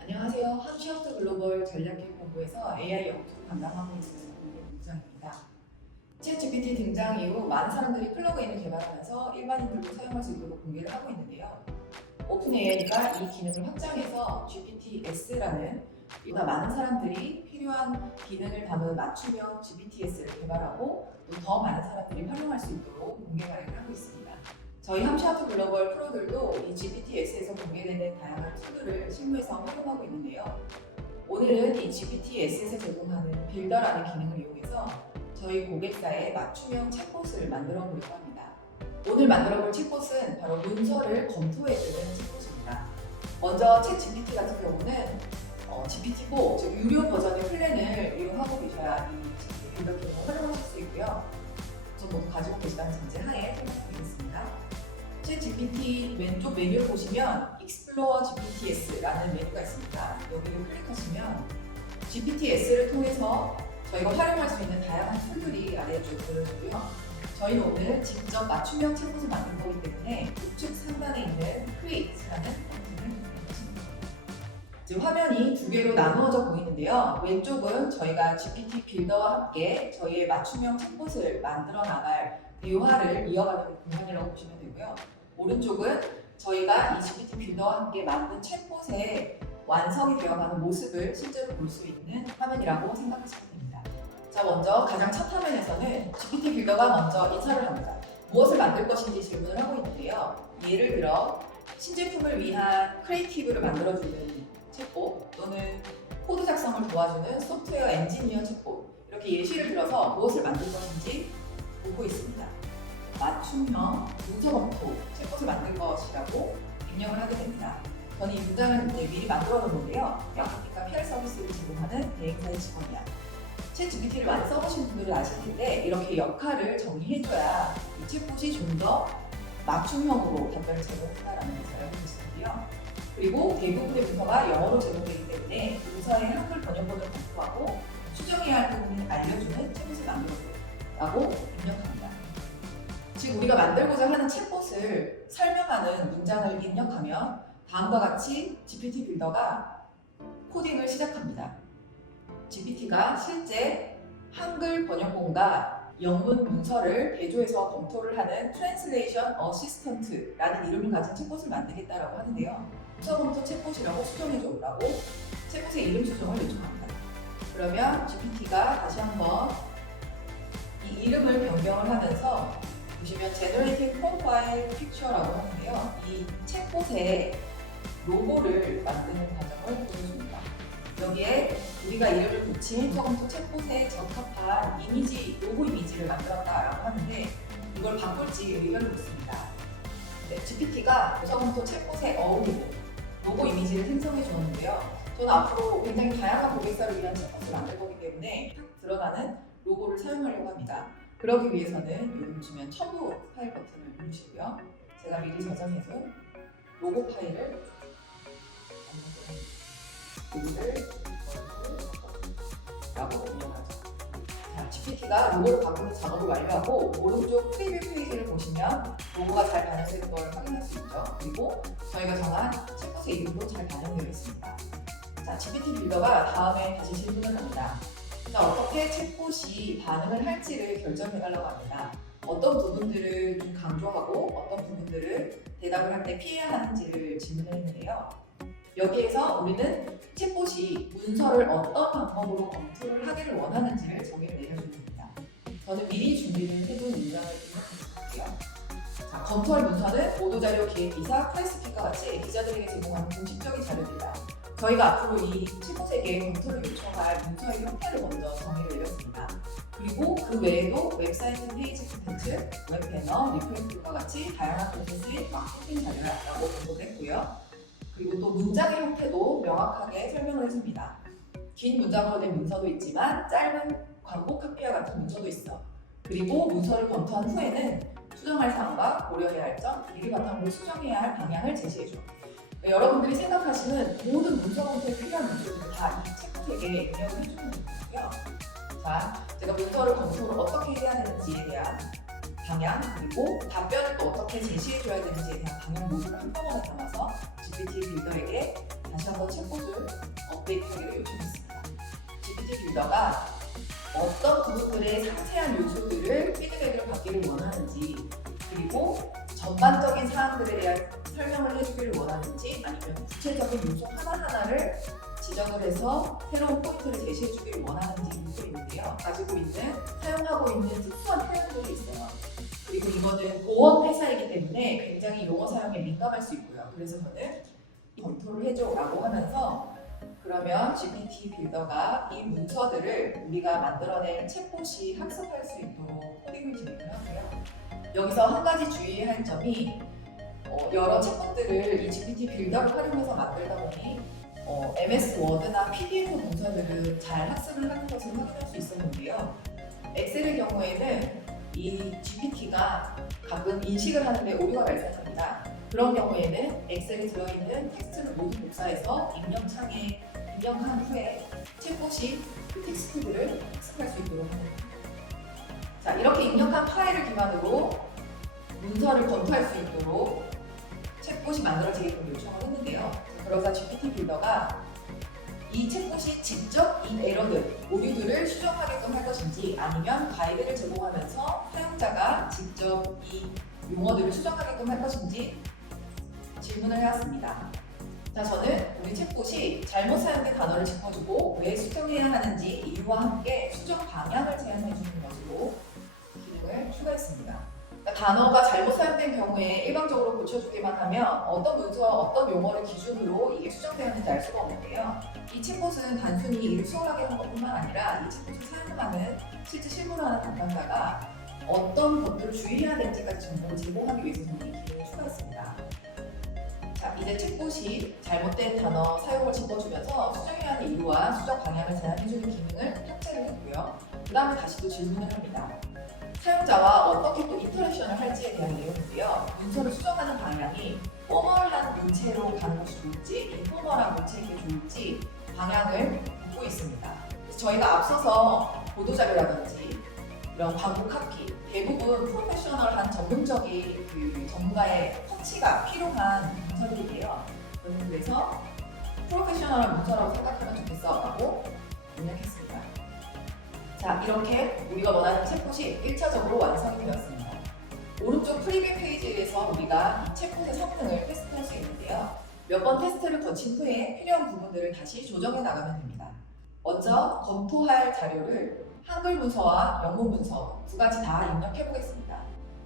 안녕하세요. 함시어트 글로벌 전략기획본부에서 AI 영토를 담당하고 있는 김부장입니다. 챗GPT 등장 이후 많은 사람들이 플러그인을 개발하면서 일반인들도 사용할 수 있도록 공개를 하고 있는데요. 오픈AI가 이 기능을 확장해서 GPTS라는 보다 많은 사람들이 필요한 기능을 담은 맞춤형 GPTS를 개발하고 또 더 많은 사람들이 활용할 수 있도록 공개 발행을 하고 있습니다. 저희 함시아트 글로벌 프로들도 이 GPTS에서 공개되는 다양한 툴들을 실무에서 활용하고 있는데요. 오늘은 이 GPTS에서 제공하는 빌더라는 기능을 이용해서 저희 고객사의 맞춤형 챗봇을 만들어 보려고 합니다. 오늘 만들어 볼 챗봇은 바로 문서를 검토해주는 챗봇입니다. 먼저 챗GPT 같은 경우는 GPT-4, 즉 유료 버전의 플랜을 이용하고 계셔야 이 GPT 빌더 기능을 활용하실 수 있고요. 우선 모두 가지고 계시다는 전제하에 설명드리겠습니다. 챗GPT 왼쪽 메뉴를 보시면 Explore GPTS라는 메뉴가 있습니다. 여기를 클릭하시면 GPTS를 통해서 저희가 활용할 수 있는 다양한 툴들이 아래에 쭉 보여지고요. 저희는 오늘 직접 맞춤형 챗봇을 만든 거기 때문에 우측 상단에 있는 Create라는 버튼을 누르시면 됩니다. 지금 화면이 두 개로 나누어져 보이는데요. 왼쪽은 저희가 GPT 빌더와 함께 저희의 맞춤형 챗봇을 만들어 나갈 대화를 이어가는 공간이라고 보시면 되고요. 오른쪽은 저희가 이 GPT 빌더와 함께 만든 챗봇의 완성이 되어가는 모습을 실제로 볼 수 있는 화면이라고 생각하시면 됩니다. 자, 먼저 가장 첫 화면에서는 GPT 빌더가 먼저 인사를 합니다. 무엇을 만들 것인지 질문을 하고 있는데요. 예를 들어 신제품을 위한 크리에이티브를 만들어주는 챗봇 또는 코드 작성을 도와주는 소프트웨어 엔지니어 챗봇, 이렇게 예시를 들어서 무엇을 만들 것인지 보고 있습니다. 맞춤형 문서 검토 챗봇을 만들 것이라고 입력을 하게 됩니다. 저는 이 문장을 미리 만들어 놓는데요. 아프리카 PR 서비스를 제공하는 대행사의 직원이야. 챗GPT를 많이 써보신 분들은 아실 텐데 이렇게 역할을 정리해줘야 이 챗봇이 좀 더 맞춤형으로 답변을 제공한다는 것을 알고 계시는데요. 그리고 대부분의 문서가 영어로 제공되기 때문에 문서의 한글 번역본을 검토하고 수정해야 할 부분을 알려주는 챗봇을 만들어줘라고 입력합니다. 지금 우리가 만들고자 하는 챗봇을 설명하는 문장을 입력하면 다음과 같이 GPT 빌더가 코딩을 시작합니다. GPT가 실제 한글 번역본과 영문 문서를 대조해서 검토를 하는 트랜슬레이션 어시스턴트라는 이름을 가진 챗봇을 만들겠다라고 하는데요. 문서 검토 챗봇이라고 수정해줘라고 챗봇의 이름 수정을 요청합니다. 그러면 GPT가 다시 한번 이 이름을 변경을 하면서 보시면 Generating Profile Picture라고 하는데요. 이 챗봇의 로고를 만드는 과정을 보여줍니다. 여기에 우리가 이름을 붙인 문서검토 챗봇에 적합한 이미지, 로고 이미지를 만들었다라고 하는데 이걸 바꿀지 의견을 묻습니다. GPT가 문서검토 챗봇에 어울리는 로고 이미지를 생성해 주었는데요. 저는 앞으로 굉장히 다양한 고객사를 위한 챗봇을 만들 거기 때문에 딱 드러나는 로고를 사용하려고 합니다. 그러기 위해서는 여기 보시면 첨부 파일 버튼을 누르시고요. 제가 미리 저장해둔 로고 파일을 라고 입력하죠. 자, GPT가 로고를 바꾸는 작업을 완료하고 오른쪽 프리뷰 페이지를 보시면 로고가 잘 반영되는 걸 확인할 수 있죠. 그리고 저희가 정한 챗봇의 이름도 잘 반영되어 있습니다. 자, GPT 빌더가 다음에 다시 질문을 합니다. 자, 어떻게 챗봇이 반응을 할지를 결정해달라고 합니다. 어떤 부분들을 좀 강조하고 어떤 부분들을 대답을 할 때 피해야 하는지를 질문을 했는데요. 여기에서 우리는 챗봇이 문서를 어떤 방법으로 검토를 하기를 원하는지를 정의를 내려줍니다. 저는 미리 준비를 해둔 문장을 입력해줄게요. 자, 검토할 문서는 보도자료, 기획기사, 프레스킥과 같이 기자들에게 제공하는 공식적인 자료들이다. 저희가 앞으로 이 챗봇에게 검토를 요청할 문서의 형태를 먼저 정의를 내렸습니다. 그리고 그 외에도 웹사이트 페이지 콘텐츠, 웹배너, 리플렛과 같이 다양한 콘텐츠의 마케팅 자료라고 공부를 했고요. 그리고 또 문장의 형태도 명확하게 설명을 해줍니다. 긴 문장으로 된 문서도 있지만 짧은 광고 카피와 같은 문서도 있어. 그리고 문서를 검토한 후에는 수정할 사항과 고려해야 할 점, 이를 바탕으로 수정해야 할 방향을 제시해줘. 여러분들이 생각하시는 모든 문서 검토에 필요한 문서들을 다 이 챗봇에게 입력을 해주는 거고요. 자, 제가 문서를 검토를 어떻게 해야 되는지에 대한 방향, 그리고 답변을 또 어떻게 제시해줘야 되는지에 대한 방향 모두를 한꺼번에 담아서 GPT 빌더에게 다시 한번 챗봇을 업데이트하기로 요청했습니다. GPT 빌더가 어떤 부분들의 상세한 요소들을 피드백을 받기를 원하는지, 그리고 전반적인 사항들에 대한 설명을 해주기를 원하는지, 아니면 구체적인 요소 하나하나를 지정을 해서 새로운 포인트를 제시해주기를 원하는지 묻고 있는데요. 가지고 있는, 사용하고 있는 특수한 표현들이 있어요. 그리고 이거는 보험 회사이기 때문에 굉장히 용어 사용에 민감할 수 있고요. 그래서 저는 검토를 해줘라고 하면서, 그러면 GPT 빌더가 이 문서들을 우리가 만들어낸 챗봇이 학습할 수 있도록 코딩을 진행을 하고요. 여기서 한 가지 주의해야 할 점이, 여러 챗봇들을 이 GPT 빌더를 활용해서 만들다 보니 MS 워드나 PDF 문서들을 잘 학습을 하는 것을 확인할 수 있었는데요. 엑셀의 경우에는 이 GPT가 가끔 인식을 하는데 오류가 발생합니다. 그런 경우에는 엑셀에 들어있는 텍스트를 모두 복사해서 입력창에 입력한 후에 챗봇이 그 텍스트들을 학습할 수 있도록 합니다. 자, 이렇게 입력한 파일을 기반으로 문서를 검토할 수 있도록 챗봇이 만들어지게끔 요청을 했는데요. 그러자 GPT 빌더가 이 챗봇이 직접 이 에러들, 오류들을 수정하게끔 할 것인지, 아니면 가이드를 제공하면서 사용자가 직접 이 용어들을 수정하게끔 할 것인지 질문을 해왔습니다. 자, 저는 우리 챗봇이 잘못 사용된 단어를 짚어주고 왜 수정해야 하는지 이유와 함께 수정 방향을 제안해주는 것으로 기능을 추가했습니다. 단어가 잘못 사용된 경우에 일방적으로 고쳐주기만 하면 어떤 문서, 어떤 용어를 기준으로 이게 수정되었는지 알 수가 없는데요. 이 챗봇은 단순히 일을 수월하게 한 것뿐만 아니라 이 챗봇을 사용하는 실제 실무를 하는 담당자가 어떤 것들을 주의해야 되는지까지 정보를 제공하기 위해서 저는 이 기능을 추가했습니다. 자, 이제 챗봇이 잘못된 단어 사용을 짚어주면서 수정해야 하는 이유와 수정 방향을 제안해주는 기능을 탑재를 했고요. 그 다음에 다시 또 질문을 합니다. 사용자와 어떻게 또 인터랙션을 할지에 대한 내용인데요. 문서를 수정하는 방향이 포멀한 문체로 가는 것이 좋을지, 인포멀한 문체에게 좋을지 방향을 묻고 있습니다. 그래서 저희가 앞서서 보도자료라든지 이런 광고 카피, 대부분 프로페셔널한 전문적인 그 전문가의 터치가 필요한 문서들이에요. 그래서 프로페셔널한 문서라고 생각하면 좋겠어라고 입력했습니다. 자, 이렇게 우리가 원하는 챗봇이 1차적으로 완성이 되었습니다. 오른쪽 프리뷰 페이지에서 우리가 이 챗봇의 성능을 테스트할 수 있는데요. 몇 번 테스트를 거친 후에 필요한 부분들을 다시 조정해 나가면 됩니다. 먼저 검토할 자료를 한글 문서와 영문 문서 두 가지 다 입력해 보겠습니다.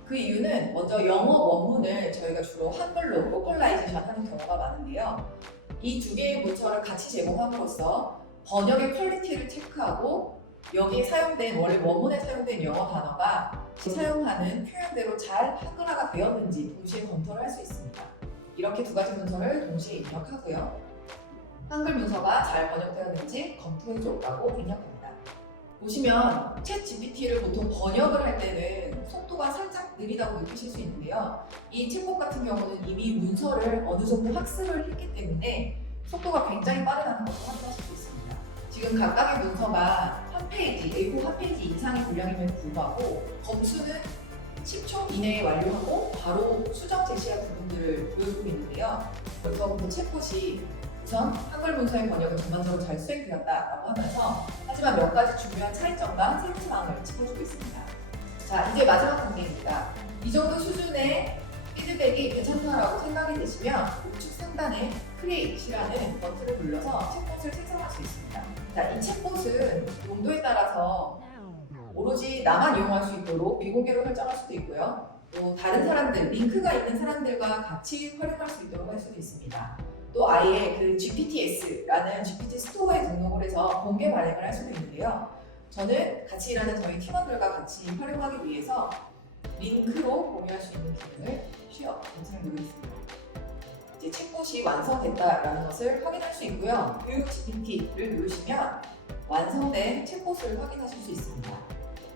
그 이유는 먼저 영어 원문을 저희가 주로 한글로 로컬라이제이션 하는 경우가 많은데요. 이 두 개의 문서를 같이 제공함으로써 번역의 퀄리티를 체크하고 여기에 사용된, 원래 원문에 사용된 영어 단어가 사용하는 표현대로 잘 한글화가 되었는지 동시에 검토를 할 수 있습니다. 이렇게 두 가지 문서를 동시에 입력하고요. 한글 문서가 잘 번역되었는지 검토해줘라고 입력합니다. 보시면 챗 GPT를 보통 번역을 할 때는 속도가 살짝 느리다고 느끼실 수 있는데요. 이 챗봇 같은 경우는 이미 문서를 어느 정도 학습을 했기 때문에 속도가 굉장히 빠르다는 것을 확인하실 수 있습니다. 지금 각각의 문서가 한 페이지, A4 한 페이지 이상의 분량임에도 불구하고 검수는 10초 이내에 완료하고 바로 수정 제시할 부분들을 보여주고 있는데요. 여기서부터 챗봇이 우선 한글 문서의 번역을 전반적으로 잘 수행되었다라고 하면서, 하지만 몇 가지 중요한 차이점과 세부사항을 짚어주고 있습니다. 자, 이제 마지막 단계입니다. 이 정도 수준의 피드백이 괜찮다라고 생각이 되시면 우측 상단에 Create이라는 버튼을 눌러서 챗봇을 생성할 수 있습니다. 자, 이 챗봇은 용도에 따라서 오로지 나만 이용할 수 있도록 비공개로 설정할 수도 있고요. 또 다른 사람들, 링크가 있는 사람들과 같이 활용할 수 있도록 할 수도 있습니다. 또 아예 그 GPTS라는 GPT 스토어에 등록을 해서 공개 발행을 할 수도 있는데요. 저는 같이 일하는 저희 팀원들과 같이 활용하기 위해서 링크로 공유할 수 있는 기능을 쉐어 버튼을 누르겠습니다. 이제 챗봇이 완성됐다라는 것을 확인할 수 있고요. 교육 GPT를 누르시면 완성된 챗봇을 확인하실 수 있습니다.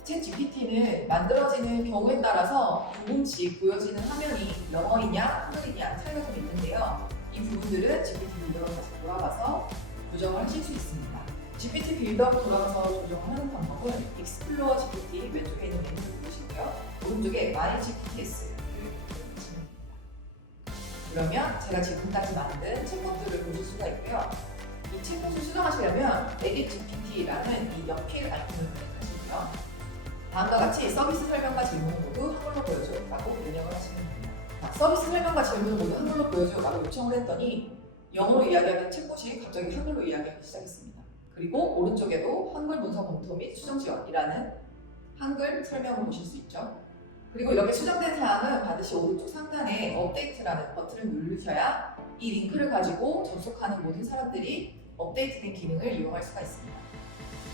챗 GPT는 만들어지는 경우에 따라서 조금씩 보여지는 화면이 영어이냐 한글이냐 차이가 좀 있는데요. 이 부분들은 GPT 빌더로 다시 돌아가서 조정을 하실 수 있습니다. GPT 빌드업으로 돌아가서 조정하는 방법은 익스플로어 GPT 왼쪽에 있는 메뉴를 누르시고요. 오른쪽에 My GPTS를 누르시면 됩니다. 그러면 제가 지금까지 만든 챗봇들을 보실 수가 있고요. 이 챗봇을 수정하시려면 Edit GPT라는 이 연필 아이콘을 클릭하시고요. 다음과 같이 서비스 설명과 질문을 모두 한글로 보여줘라고 입력을 하시면 됩니다. 서비스 설명과 질문을 모두 한글로 보여줘라고 요청을 했더니 영어로 이야기하던 챗봇이 갑자기 한글로 이야기하기 시작했습니다. 그리고 오른쪽에도 한글 문서 검토 및 수정 지원이라는 한글 설명을 보실 수 있죠. 그리고 이렇게 수정된 사항은 반드시 오른쪽 상단에 업데이트라는 버튼을 누르셔야 이 링크를 가지고 접속하는 모든 사람들이 업데이트된 기능을 이용할 수가 있습니다.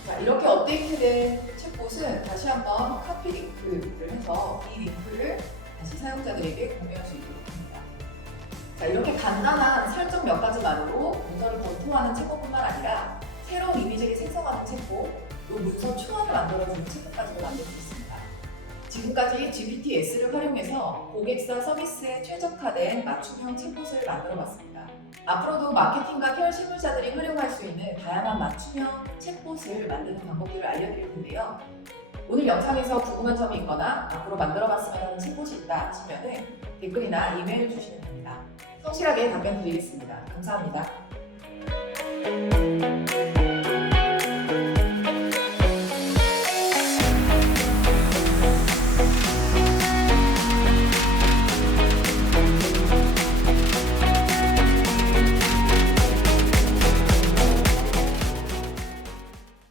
자, 이렇게 업데이트된 챗봇은 다시 한번 카피 링크를 해서 이 링크를 다시 사용자들에게 공유할 수 있도록 합니다. 자, 이렇게 간단한 설정 몇 가지만으로 문서를 검토하는 챗봇뿐만 아니라 새로운 이미지를 생성하는 챗봇, 또 문서 초안을 만들어주는 챗봇까지도 만들 수 있습니다. 지금까지 GPTS를 활용해서 고객사 서비스에 최적화된 맞춤형 챗봇을 만들어봤습니다. 앞으로도 마케팅과 PR 실무자들이 활용할 수 있는 다양한 맞춤형 챗봇을 만드는 방법들을 알려드릴 텐데요. 오늘 영상에서 궁금한 점이 있거나 앞으로 만들어봤으면 하는 챗봇이 있다 하시면 댓글이나 이메일을 주시면 됩니다. 성실하게 답변 드리겠습니다. 감사합니다.